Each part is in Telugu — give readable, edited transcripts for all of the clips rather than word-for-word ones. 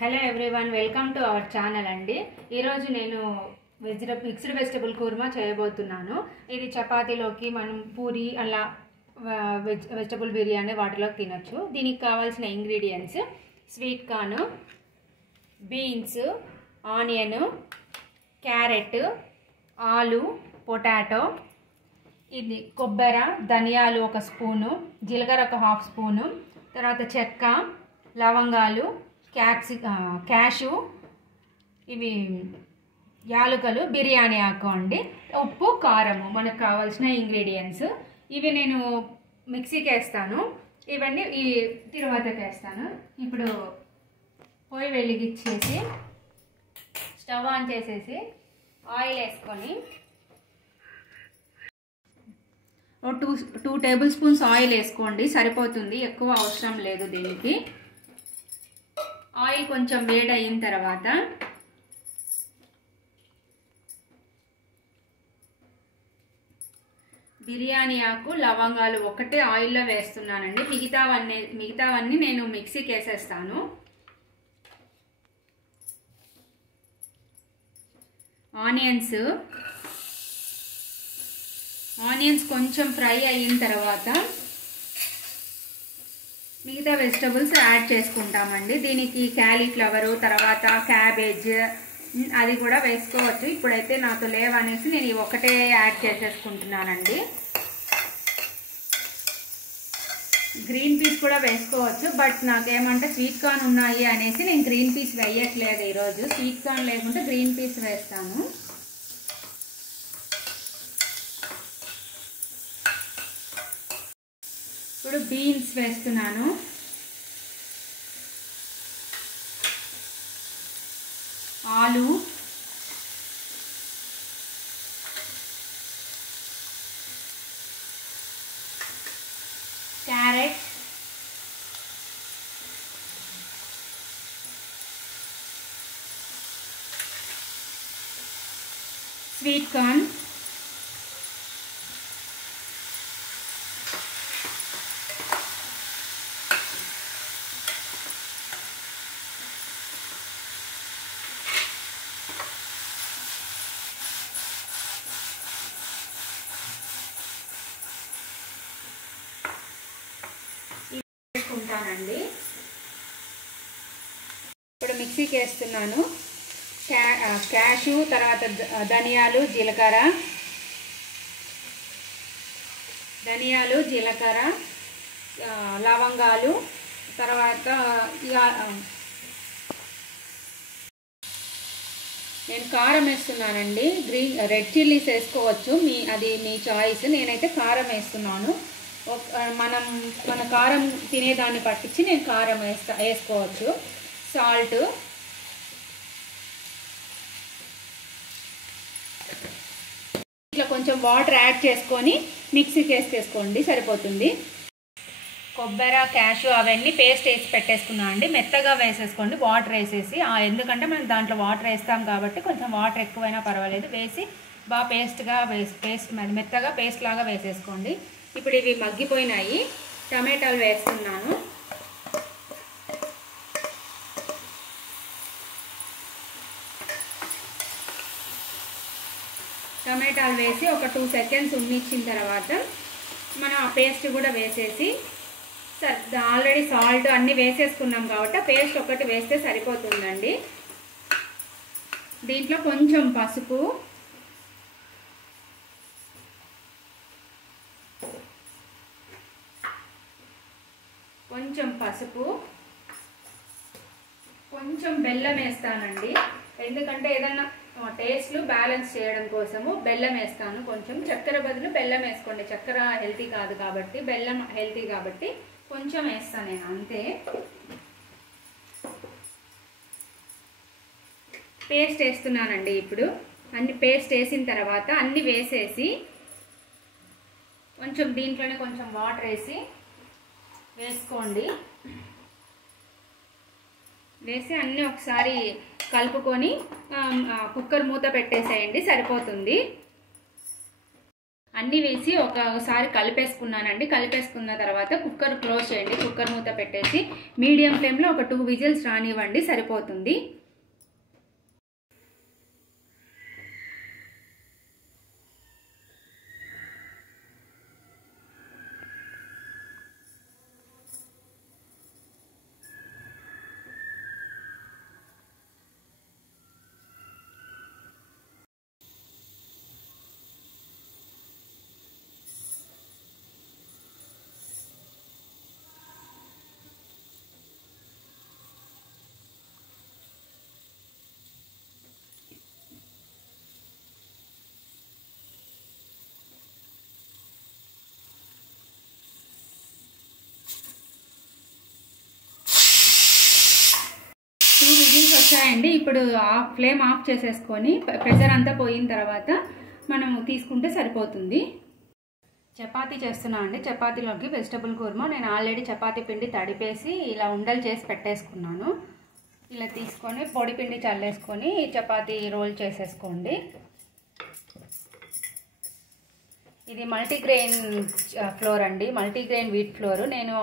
Hello everyone, welcome to our channel అండి. ఈరోజు నేను మిక్స్డ్ వెజిటబుల్ కుర్మా చేయబోతున్నాను. ఇది చపాతీలోకి, మనం పూరి అలా వెజిటబుల్ బిర్యానీ వాటిలోకి తినొచ్చు. దీనికి కావాల్సిన ingredients: sweet corn, beans, onion, carrot, ఆలు, పొటాటో, ఇది కొబ్బరి, ధనియాలు 1 స్పూను, జీలకర్ర 1/2 స్పూను, తర్వాత చెక్క, లవంగాలు, క్యాషు, ఇవి యాలకులు, బిర్యానీ ఆకు అండి, ఉప్పు, కారము మనకు కావాల్సిన ఇంగ్రీడియంట్స్. ఇవి నేను మిక్సీకి వేస్తాను, ఇవన్నీ ఈ తిరువాతకి వేస్తాను. ఇప్పుడు పొయ్యి వెలిగించేసి స్టవ్ ఆన్ చేసేసి ఆయిల్ వేసుకొని 2 టేబుల్ స్పూన్స్ ఆయిల్ వేసుకోండి, సరిపోతుంది, ఎక్కువ అవసరం లేదు దీనికి. ఆయిల్ కొంచెం వేడి అయిన తర్వాత బిర్యానీ ఆకు, లవంగాలు ఒకటే ఆయిల్లో వేస్తున్నానండి. మిగతావన్నీ నేను మిక్సీకి వేసేస్తాను. ఆనియన్స్ కొంచెం ఫ్రై అయిన తర్వాత మిగతా వెజిటబుల్స్ యాడ్ చేసుకుంటామండి. దీనికి క్యాలీఫ్లవరు, తర్వాత క్యాబేజ్, అది కూడా వేసుకోవచ్చు. ఇప్పుడైతే నాతో లేవనేసి నేను ఒకటే యాడ్ చేసేసుకుంటున్నానండి. గ్రీన్ పీస్ కూడా వేసుకోవచ్చు, బట్ నాకేమంటే స్వీట్ కార్న్ ఉన్నాయి అనేసి నేను గ్రీన్ పీస్ వేయట్లేదు ఈరోజు. స్వీట్ కార్న్ లేకుంటే గ్రీన్ పీస్ వేస్తాను. ఇప్పుడు బీన్స్ వేస్తున్నాను. ఆలు, క్యారెట్, స్వీట్ కార్న్, వేసుకుంటానండి. ఇప్పుడు మిక్సీకి వేస్తున్నాను. క్యాషు, తర్వాత ధనియాలు, జీలకర్ర, లవంగాలు, తర్వాత నేను కారం వేస్తున్నానండి. రెడ్ చిల్లీస్ వేసుకోవచ్చు, అది మీ చాయిస్. నేనైతే కారం వేస్తున్నాను. మన కారం తినేదాన్ని పట్టించి నేను కారం వేసుకోవచ్చు. సాల్ట్, ఇట్లా కొంచెం వాటర్ యాడ్ చేసుకొని మిక్సీకి వేసేసుకోండి, సరిపోతుంది. కొబ్బరి, క్యాషు అవన్నీ పేస్ట్ వేసి పెట్టేసుకున్నాను అండి. మెత్తగా వేసేసుకోండి వాటర్ వేసేసి, ఎందుకంటే మనం దాంట్లో వాటర్ వేస్తాం కాబట్టి కొంచెం వాటర్ ఎక్కువైనా పర్వాలేదు. వేసి బాగా మెత్తగా పేస్ట్ లాగా వేసేసుకోండి. ఇప్పుడు ఇవి మగ్గిపోయినాయి. టమాటాలు వేస్తున్నాను. టమాటాలు వేసి ఒక 2 సెకండ్స్ ఉన్నిచ్చిన తర్వాత మనం ఆ పేస్ట్ కూడా వేసేసి, ఆల్రెడీ సాల్ట్ అన్నీ వేసేసుకున్నాం కాబట్టి ఆ పేస్ట్ ఒకటి వేస్తే సరిపోతుందండి. దీంట్లో కొంచెం పసుపు, కొంచెం బెల్లం వేస్తానండి. ఎందుకంటే ఏదైనా టేస్ట్లు బ్యాలెన్స్ చేయడం కోసము బెల్లం వేస్తాను. కొంచెం చక్కెర బదులు బెల్లం వేసుకోండి. చక్కెర హెల్తీ కాదు కాబట్టి, బెల్లం హెల్తీ కాబట్టి కొంచెం వేస్తాను నేను, అంతే. పేస్ట్ వేస్తున్నానండి. ఇప్పుడు అన్ని పేస్ట్ వేసిన తర్వాత అన్నీ వేసేసి కొంచెం దీంట్లోనే కొంచెం వాటర్ వేసుకోండి. వేసి అన్నీ ఒకసారి కలుపుకొని కుక్కర్ మూత పెట్టేసేయండి, సరిపోతుంది. అన్నీ వేసి ఒకసారి కలిపేసుకున్నానండి. కలిపేసుకున్న తర్వాత కుక్కర్ క్లోజ్ చేయండి. కుక్కర్ మూత పెట్టేసి మీడియం ఫ్లేమ్లో ఒక 2 విజిల్స్ రానివ్వండి, సరిపోతుంది. విజిల్స్ వచ్చాయండి. ఇప్పుడు ఫ్లేమ్ ఆఫ్ చేసేసుకొని ప్రెషర్ అంతా పోయిన తర్వాత మనం తీసుకుంటే సరిపోతుంది. చపాతీ చేస్తున్నా అండి. చపాతీలోకి వెజిటబుల్ కుర్మా నేను ఆల్రెడీ చపాతీ పిండి తడిపేసి ఇలా ఉండలు చేసి పెట్టేసుకున్నాను. ఇలా తీసుకొని పొడి పిండి చల్లేసుకొని చపాతీ రోల్ చేసేసుకోండి. ఇది మల్టీగ్రెయిన్ ఫ్లోర్ అండి, మల్టీగ్రెయిన్ వీట్ ఫ్లోర్. నేను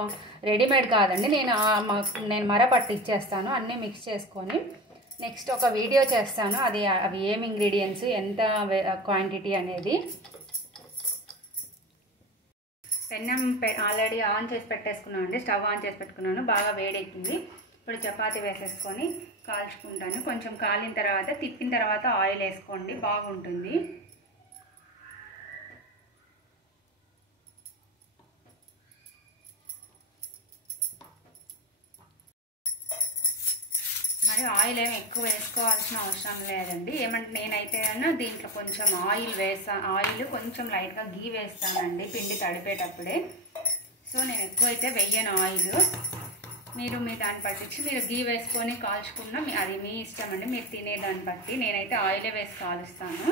రెడీమేడ్ కాదండి, నేను మర పట్టిచ్చేస్తాను. అన్నీ మిక్స్ చేసుకొని నెక్స్ట్ ఒక వీడియో చేస్తాను, అవి ఏం ఇంగ్రీడియంట్స్, ఎంత క్వాంటిటీ అనేది. పెన్నం ఆల్రెడీ ఆన్ చేసి పెట్టేసుకున్నాను అండి, స్టవ్ ఆన్ చేసి పెట్టుకున్నాను. బాగా వేడెక్కింది. ఇప్పుడు చపాతీ వేసేసుకొని కాల్చుకుంటాను. కొంచెం కాలిన తర్వాత తిప్పిన తర్వాత ఆయిల్ వేసుకోండి, బాగుంటుంది. మరి ఆయిల్ ఏమి ఎక్కువ వేసుకోవాల్సిన అవసరం లేదండి. ఏమంటే నేనైతే దీంట్లో కొంచెం ఆయిల్ కొంచెం లైట్గా గీ వేస్తానండి పిండి తడిపేటప్పుడే. సో నేను ఎక్కువైతే వెయ్యను ఆయిల్. మీరు మీ దాన్ని పట్టించి మీరు గీ వేసుకొని కాల్చుకున్నా అది మీ ఇష్టం అండి, మీరు తినేదాన్ని బట్టి. నేనైతే ఆయిలే వేసి కాలుస్తాను.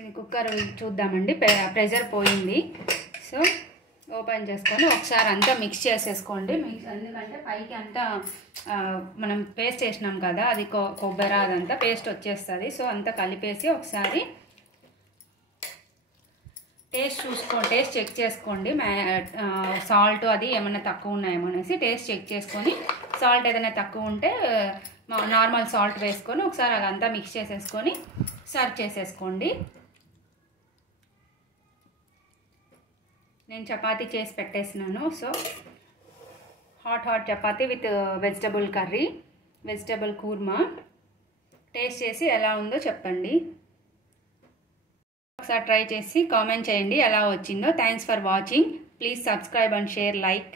ఇది కుక్కర్ చూద్దామండి. ప్రెషర్ పోయింది. సో ఓపెన్ చేసుకొని ఒకసారి అంతా మిక్స్ చేసేసుకోండి. ఎందుకంటే పైకి అంతా మనం పేస్ట్ వేసినాం కదా, అది కొబ్బరి అదంతా పేస్ట్ వచ్చేస్తుంది. సో అంతా కలిపేసి ఒకసారి టేస్ట్ చెక్ చేసుకోండి. సాల్ట్ అది ఏమైనా తక్కువ ఉన్నాయేమో అనేసి టేస్ట్ చెక్ చేసుకొని, సాల్ట్ ఏదైనా తక్కువ ఉంటే నార్మల్ సాల్ట్ వేసుకొని ఒకసారి అదంతా మిక్స్ చేసేసుకొని సర్వ్ చేసేసుకోండి. నేను చపాతీ చేసి పెట్టేసినాను. So hot chapati with vegetable curry, vegetable kurma. Taste చేసి ఎలా ఉందో చెప్పండి. ఒకసారి ట్రై చేసి కామెంట్ చేయండి ఎలా వచ్చిందో. Thanks for watching. Please subscribe and share, like.